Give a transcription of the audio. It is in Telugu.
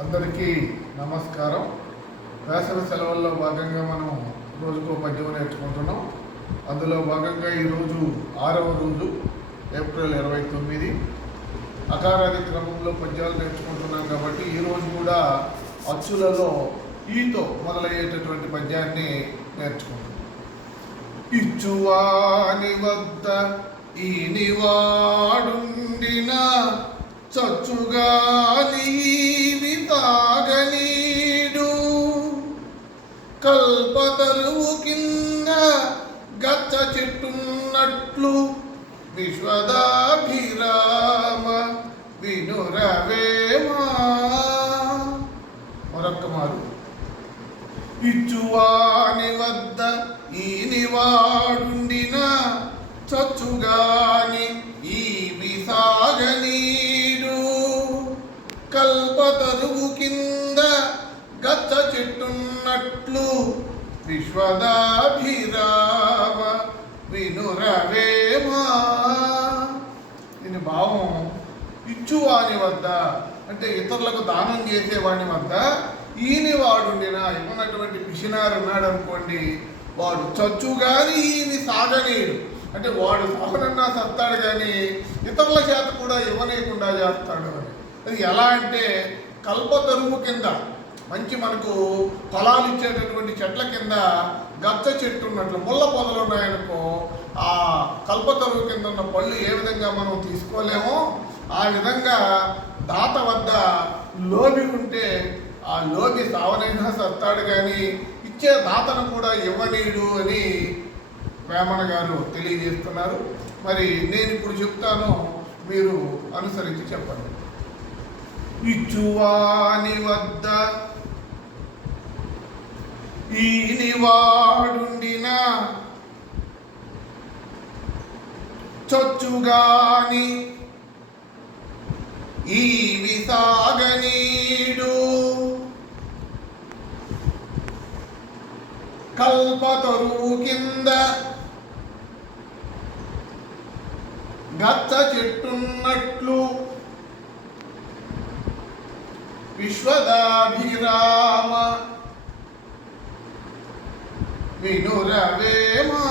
అందరికీ నమస్కారం. వేసవి సెలవుల్లో భాగంగా మనం రోజుకో పద్యం నేర్చుకుంటున్నాం. అందులో భాగంగా ఈరోజు 6వ రోజు, ఏప్రిల్ 29. అకారాది క్రమంలో పద్యాలు నేర్చుకుంటున్నాం కాబట్టి ఈరోజు కూడా అచ్చులలో ఈతో మొదలయ్యేటటువంటి పద్యాన్ని నేర్చుకుంటున్నాం. ఇచ్చువాని వద్ద ఈనివాడుండిన చచ్చుగాలి తాగనీడు, కల్పతరువు కింద గచ్చ చెట్టున్నట్లు విశ్వదాభిరామ వినురవేమా. మరొక్క మారు. ఇచ్చువాని వద్ద ఈనివాడుండిన చచ్చుగాని ఈ విసాగనీడు, కల్పతరువు కింద గచ్చ చెట్టున్నట్లు విశ్వదాభిరామ వినురవేమా. దీని భావం, ఇచ్చువాని వద్ద అంటే ఇతరులకు దానం చేసేవాడిని వద్ద ఈనివాడుండిన, ఇవ్వనటువంటి పిసినారు ఉన్నాడు అనుకోండి, వాడు చచ్చుగాని ఈని సాగనీడు అంటే వాడు సాగనన్నా సత్తాడు కానీ ఇతరుల చేత కూడా ఇవ్వనీయకుండా చేస్తాడు అని. అది ఎలా అంటే, కల్పతరువు కింద మంచి మనకు ఫలాలు ఇచ్చేటటువంటి చెట్ల కింద గచ్చ చెట్టు ఉన్నట్లు ముళ్ళ పొదలు ఉన్నాయనుకో, ఆ కల్పతరువు కింద ఉన్న పళ్ళు ఏ విధంగా మనం తీసుకోలేమో ఆ విధంగా దాత వద్ద లోబి ఉంటే ఆ లోబి సావనైనా సత్తాడు కానీ ఇచ్చే దాతను కూడా ఇవ్వనీడు అని వేమన గారు తెలియజేస్తున్నారు. మరి నేను ఇప్పుడు చెప్తాను, మీరు అనుసరించి చెప్పండి. ఇచ్చువాని వద్ద ఈనివాడుండిన చొచ్చుగాని ఈ విసాగనీడు, కల్పతరువు కింద గచ్చ చెట్టున్నట్లు విశ్వదాభిరామ వినురవేమా.